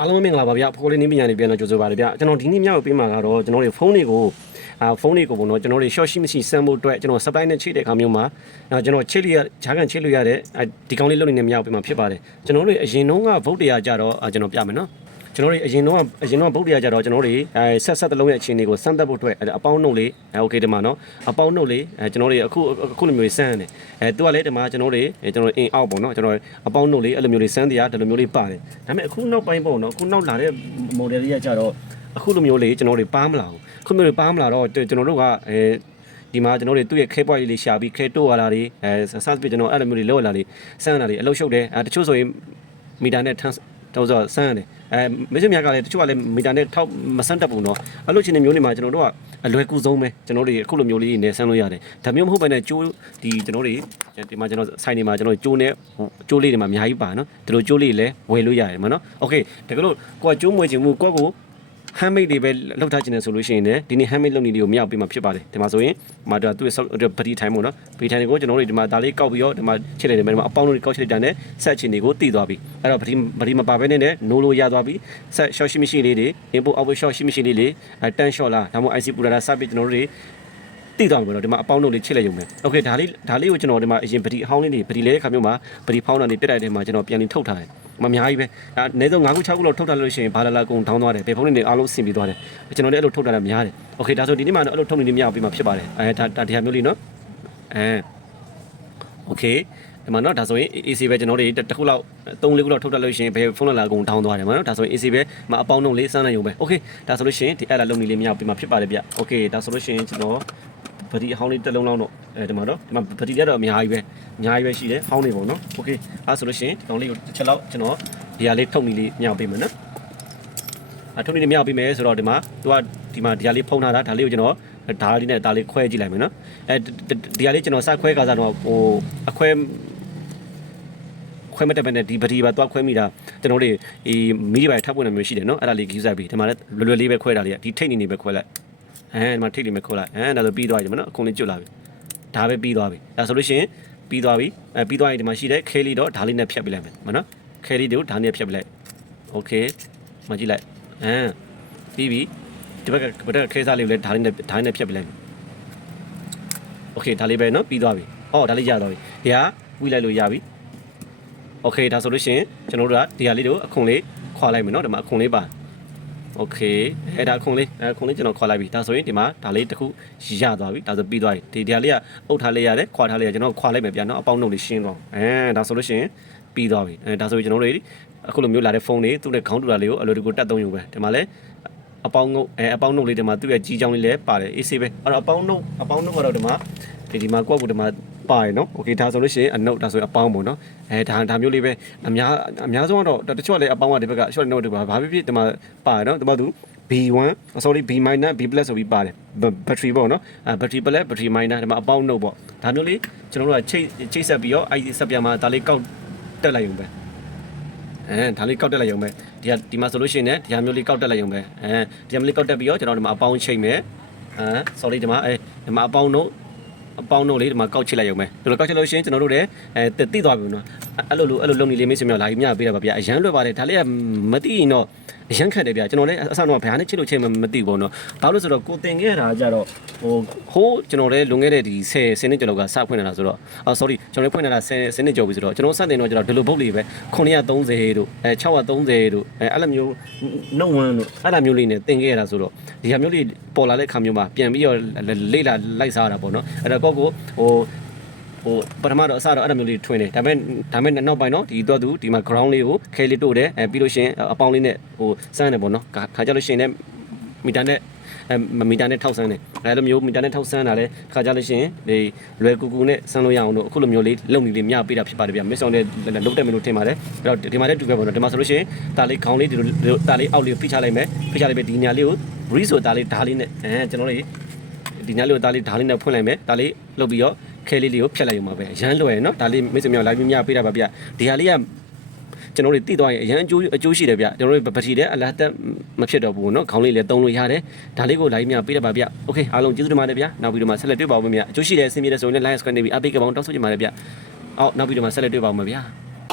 အားလုံးမင်္ဂလာပါဗျဖိုးလေးနည်းပညာတွေပြန်တော့ကြိုဆိုပါရဗျကျွန်တော်ဒီနေ့မြောက်ပေးမှာကတော့ကျွန်တော်တို့ဖုန်းတွေကိုအာဖုန်းတွေကိုပေါ့နော်ကျွန်တော်တို့ short ရှိမရှိစမ်းဖို့အတွက်ကျွန်တော် supply နဲ့ချိတ်တဲ့အခါမျိုးမှာအာကျွန်တော်ချိတ်လို့ရဂျာကန်ချိတ်လို့ရတဲ့အာဒီကောင်းလေးလုပ်နေတဲ့မြောက်ပေးမှာဖြစ်ပါတယ်ကျွန်တော်တို့အရင်တုန်းက vote တရားကြတော့အာကျွန်တော်ပြမယ်နော် ကျွန်တော်တို့အရင်တော့အရင်တော့ဗုဒ္ဓရာကြတော့ကျွန်တော်တို့အဲဆက်ဆက်တလုံးရဲ့အခြေအနေကိုစမ်းသပ်ဖို့အတွက်အပေါင်းနှုတ်လေးအဲโอเคဒီမှာနော်အပေါင်းနှုတ်လေးအဲကျွန်တော်တို့အခုအခုလိုမျိုးလေးစမ်းရတယ်အဲသူကလည်းဒီမှာကျွန်တော်တို့ကျွန်တော်အင်အောက်ပေါ့နော်ကျွန်တော်အပေါင်းနှုတ်လေးအဲ့လိုမျိုးလေးစမ်းတရားဒီလိုမျိုးလေးပါတယ်ဒါပေမဲ့အခုနောက်ပိုင်းပေါ့နော်အခုနောက်လာတဲ့ model လေးကကြတော့အခုလိုမျိုးလေးကျွန်တော်တို့ပါမလာဘူးအခုမျိုးလေးပါမလာတော့ကျွန်တော်တို့ကအဲဒီမှာကျွန်တော်တို့သူ့ရဲ့ခဲပွားရေးလေးရှာပြီးခဲတိုးလာတာတွေအဲစသဖြင့်ကျွန်တော်အဲ့လိုမျိုးလေးလောက်လာလေးစမ်းလာလေးအလုပ်ရှုပ်တယ်အဲတချို့ဆိုရင်မီတာနဲ့ထန်း တော့ဆိုစမ်းရတယ်အဲမစ္စမြတ်ကလည်းတချို့ကလည်းမီတာနဲ့ထောက်မဆန်းတတ်ဘူးเนาะအဲ့လိုချင်းနေမျိုးတွေမှာကျွန်တော်တို့ကအလွယ်ကူဆုံးပဲကျွန်တော်တို့အခုလိုမျိုးလေးနဲ့ဆန်းလို့ရတယ်ဒါမျိုးမဟုတ်ဘဲနဲ့ကျိုးဒီကျွန်တော်တို့ဒီမှာကျွန်တော်ဆိုင်နေမှာကျွန်တော်ကျိုးနဲ့ကျိုးလေးတွေမှာအများကြီးပါနော်ဒီလိုကျိုးလေးလည်းဝယ်လို့ရတယ်မနော်โอเคတကယ်လို့ကိုကကျိုးမွေချင်မှုကိုကို handmade တွေပဲလောက်ထားခြင်းနဲ့ဆိုလို့ရှိရင်လည်းဒီနေ့ handmade လုပ်နေတွေကိုမရောက်ပြီးမှဖြစ်ပါတယ်ဒီမှာဆိုရင်ဒီမှာသူ့ရဲ့ပတိထိုင်မို့နော်ပတိထိုင်ကိုကျွန်တော်တို့ဒီမှာဒါလေးကောက်ပြီးတော့ဒီမှာချက်လိုက်တယ်ဒီမှာအပေါင်းတို့ကောက်ချက်လိုက်တာနဲ့ဆက်ချင်တွေကိုတည်သွားပြီအဲ့တော့ပတိပတိမပါဘဲနဲ့နိုးလို့ရသွားပြီဆက် short ရှိမရှိလေးတွေ input output short ရှိမရှိလေးတွေအဲတန် short လားဒါမှမဟုတ် IC ပူလာတာစပြီးကျွန်တော်တို့တွေတည်သွားပြီတော့ဒီမှာအပေါင်းတို့လေးချက်လိုက်ရုံပဲโอเคဒါလေးဒါလေးကိုကျွန်တော်ဒီမှာအရင်ပတိအဟောင်းလေးတွေပတိလဲတဲ့ခါမျိုးမှာပတိဖောင်းတာနေပြတ်တိုက်တဲ့မှာကျွန်တော်ပြန်ပြီးထုတ်ထားတယ် မအများကြီးပဲအဲအနည်းဆုံး9ခု6ခုလောက်ထုတ်ထားလို့ရှိရင်ဘာလာလာကုန်ထောင်းသွားတယ်ဘေဖုန်းတွေအားလုံးဆင်ပြီးသွားတယ်ကျွန်တော်လည်းအဲ့လိုထုတ်ထားတာများတယ်โอเคဒါဆိုဒီနေ့မှာတော့အဲ့လိုထုတ်နေနေမရအောင်ပြီးမှဖြစ်ပါတယ်အဲဒါဒါတရားမျိုးလေးနော်အဲโอเคဒီမှာနော်ဒါဆိုရင် AC ပဲကျွန်တော်တို့တစ်ခုလောက်3လေးခုလောက်ထုတ်ထားလို့ရှိရင်ဘယ်ဖုန်းလာလာကုန်ထောင်းသွားတယ်မှာနော်ဒါဆိုရင် AC ပဲမအပေါင်းတော့လေးစမ်းနိုင်ရုံပဲโอเคဒါဆိုလို့ရှိရင်ဒီအဲ့လာလုံနေလေးမရအောင်ပြီးမှဖြစ်ပါတယ်ဗျโอเคဒါဆိုလို့ရှိရင်ကျွန်တော် ပတိအဟောင်းလေးတစ်လုံးလောက်တော့အဲဒီမှာတော့ဒီမှာပတိတက်တော့အများကြီးပဲအများကြီးပဲရှိတယ်ဟောင်းနေပုံနော်โอเคအဲဆိုလို့ရှိရင်ဒီကောင်လေးကိုတစ်ချက်လောက်ကျွန်တော်ဒီဟာလေးထုတ်နေလေးမြောက်ပေးမယ်နော်အထုတ်နေလေးမြောက်ပေးမယ်ဆိုတော့ဒီမှာသူကဒီမှာဒီဟာလေးဖုံးထားတာဒါလေးကိုကျွန်တော်ဓာတ်လေးနဲ့ဒါလေးခွဲကြည့်လိုက်မယ်နော်အဲဒီဟာလေးကျွန်တော်စခွဲကစားတော့ဟိုအခွဲခွဲမတက်ပဲနဲ့ဒီပတိပါသွားခွဲမိတာကျွန်တော်တို့ဒီမီဒီပါထပ်ပွင့်နေမျိုးရှိတယ်နော်အဲ့ဒါလေးကြီးစားပြီးဒီမှာလည်းလွယ်လွယ်လေးပဲခွဲတာလေးဒီထိတ်နေနေပဲခွဲလိုက် အဲဒီမှာထိတ်နေပဲခွဲလိုက်အဲဒါဆိုပြီးသွားပြီမနော်အကုန်လေးကျွတ်လာပြီဒါပဲပြီးသွားပြီဒါဆိုလို့ရှိရင်ပြီးသွားပြီအဲပြီးသွားရင်ဒီမှာရှိတဲ့ခဲလေးတော့ဓာတ်လေးနဲ့ဖြတ်ပြလိုက်မယ်မနော်ခဲလေးတွေကိုဓာတ်နဲ့ဖြတ်ပြလိုက်โอเคမကြည့်လိုက်အဲပြီးပြီဒီဘက်ကဘက်ကခဲစားလေးကိုလည်းဓာတ်လေးနဲ့ဓာတ်နဲ့ဖြတ်ပြလိုက်မယ်โอเคဒါလေးပဲနော်ပြီးသွားပြီအော်ဒါလေးရသွားပြီဒီဟာဝိလိုက်လို့ရပြီโอเคဒါဆိုလို့ရှိရင်ကျွန်တော်တို့ကဒီဟာလေးတို့အခွန်လေးခွာလိုက်မယ်နော်ဒီမှာအခွန်လေးပါ โอเคအဲဒါခုံလေးအဲခုံလေးကျွန်တော်ခွာလိုက်ပြီဒါဆိုရင်ဒီမှာဒါလေးတစ်ခုရသွားပြီဒါဆိုပြီးသွားပြီဒီဒီဟာလေးကအုပ်ထားလေးရတယ်ခွာထားလေးရကျွန်တော်ခွာလိုက်မယ်ဗျာနော်အပေါင်းနှုတ်လေးရှင်းတော့အဲဒါဆိုလို့ရှိရင်ပြီးသွားပြီအဲဒါဆိုရင်ကျွန်တော်တို့အခုလိုမျိုးလာတဲ့ဖုန်းလေးသူ့နဲ့ခေါင်းတူတာလေးကိုအလိုတကူတက်သုံးယူပဲဒီမှာလဲအပေါင်းငုတ်အဲအပေါင်းနှုတ်လေးဒီမှာသူ့ရဲ့ကြီးချောင်းလေးလည်းပါတယ်အေးဆေးပဲအဲ့တော့အပေါင်းနှုတ်အပေါင်းနှုတ်ကတော့ဒီမှာဒီဒီမှာကွက်ကူဒီမှာ ပါရနော်โอเคဒါဆိုလို့ရှိရင်အနုတ်ဒါဆိုရင်အပေါင်းပေါ့နော်အဲဒါဒါမျိုးလေးပဲအများအများဆုံးကတော့တချို့လည်းအပေါင်းကဒီဘက်က short note တွေပါဘာဖြစ်ဖြစ်ဒီမှာပါရနော်ဒီမှာသူ B1 sorry B minus B plus ဆိုပြီးပါတယ် battery ပေါ့နော်အဲ battery plus battery minus ဒီမှာအပေါင်းနှုတ်ပေါ့ဒါမျိုးလေးကျွန်တော်တို့ကချိတ်ချိတ်ဆက်ပြီးတော့အဲ့ဒီဆက်ပြန်မှာဒါလေးကောက်တက်လိုက်ရုံပဲအဲဒါလေးကောက်တက်လိုက်ရုံပဲဒီကဒီမှာဆိုလို့ရှိရင်လည်းဒီဟာမျိုးလေးကောက်တက်လိုက်ရုံပဲအဲဒီဟာမျိုးလေးကောက်တက်ပြီးတော့ကျွန်တော်ဒီမှာအပေါင်းချိတ်မယ်အဲ sorry ဒီမှာအဲဒီမှာအပေါင်းနှုတ် အပေါင်းနှုတ်လေးဒီမှာကောက်ချစ်လိုက်ရုံပဲဒီလိုကောက်ချစ်လို့ရှိရင်ကျွန်တော်တို့လည်းအဲတိသွားပြီနော် အဲ့လိုလိုအဲ့လိုလုံနေလေးမေးစမြောက်လာပြီးမြပေးတာပါဗျာအရန်လွယ်ပါတယ်ဒါလေးကမသိရင်တော့အရန်ခက်တယ်ဗျာကျွန်တော်လည်းအဆန်တော့ဘယ်ဟာနဲ့ချစ်လို့ချိန်မှမသိဘူးပေါ့နော်ဘာလို့ဆိုတော့ကိုတင်ခဲ့တာကြတော့ဟိုဟိုးကျွန်တော်လည်းလွန်ခဲ့တဲ့ဒီ10 10နှစ်ကျော်လောက်ကစဖွင့်နေတာဆိုတော့အော် sorry ကျွန်တော်လည်းဖွင့်နေတာ10 10နှစ်ကျော်ပြီဆိုတော့ကျွန်တော်စတင်တော့ကျတော့ဒီလိုဘုတ်လေးပဲ930တို့အဲ630တို့အဲအဲ့လိုမျိုးနှုတ်ဝန်းတို့အဲ့လိုမျိုးလေးနဲ့တင်ခဲ့ရတာဆိုတော့ဒီဟာမျိုးလေးပေါ်လာတဲ့ခါမျိုးမှာပြန်ပြီးတော့လေ့လာလိုက်စားရတာပေါ့နော်အဲ့တော့ကိုကိုဟို ဟိုပထမတော့အစတော့အဲ့လိုမျိုးလေးထွင်တယ်ဒါပေမဲ့ဒါပေမဲ့နောက်ပိုင်းတော့ဒီတော့သူဒီမှာ ground လေးကိုခဲလေးတို့တယ်အဲပြီးလို့ရှိရင်အပေါင်းလေးနဲ့ဟိုစမ်းတယ်ပေါ့နော်ခါကြလို့ရှိရင်လည်းမီတာနဲ့အဲမီတာနဲ့ထောက်ဆန်းတယ်အဲလိုမျိုးမီတာနဲ့ထောက်ဆန်းတာလဲခါကြလို့ရှိရင်ဒီလွယ်ကူကူနဲ့ဆန်းလို့ရအောင်လို့အခုလိုမျိုးလေးလုံနေလေးမြပေးတာဖြစ်ပါတယ်ဗျမစ်ဆောင်တဲ့လုတ်တယ်မလို့ထင်ပါတယ်အဲ့တော့ဒီမှာလည်းတူပဲပေါ့နော်ဒီမှာဆိုလို့ရှိရင်ဒါလေးခေါင်းလေးဒီလိုဒါလေးအောက်လေးဖိချလိုက်မယ်ဖိချလိုက်ပဲဒီညာလေးကို breeze ဆိုဒါလေးဓာလေးနဲ့အဲကျွန်တော်တို့ဒီညာလေးကိုဒါလေးဓာလေးနဲ့ဖွင့်လိုက်မယ်ဒါလေးလုတ်ပြီးတော့ ခဲလေးလေးကိုဖြတ်လိုက်ရုံပါပဲရမ်းလွယ်နော်ဒါလေးမိတ်ဆွေများ live မြပေးတာပါဗျဒီဟာလေးကကျွန်တော်တို့တည်သွားရင်အရန်အကျိုးအကျိုးရှိတယ်ဗျကျွန်တော်တို့ပတိတဲ့အလားတက်မဖြစ်တော့ဘူးเนาะခေါင်းလေးလည်းတုံးလို့ရတယ်ဒါလေးကို live မြပေးတာပါဗျโอเคအားလုံးကျေးဇူးတင်ပါတယ်ဗျနောက်ပြီးတော့မှဆက်လက်တွေ့ပါဦးမယ်ဗျအကျိုးရှိတဲ့အဆင်ပြေတဲ့ဆိုရင်လည်း like စကန်နေပြီးအပိတ်ကပောင်းတောက်ဆိုကြပါမယ်ဗျအော်နောက်ပြီးတော့မှဆက်လက်တွေ့ပါဦးမယ်ဗျ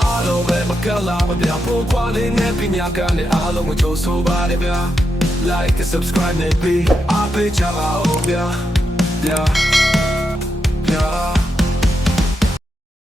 အားလုံးပဲမကလာမပြဖို့ခွာလေးနဲ့ပညာကနဲ့အားလုံးကိုကြိုးဆိုပါတယ်ဗျာ like and subscribe နဲ့ပြီးအားပေးကြပါဦးဗျာ yeah Yeah.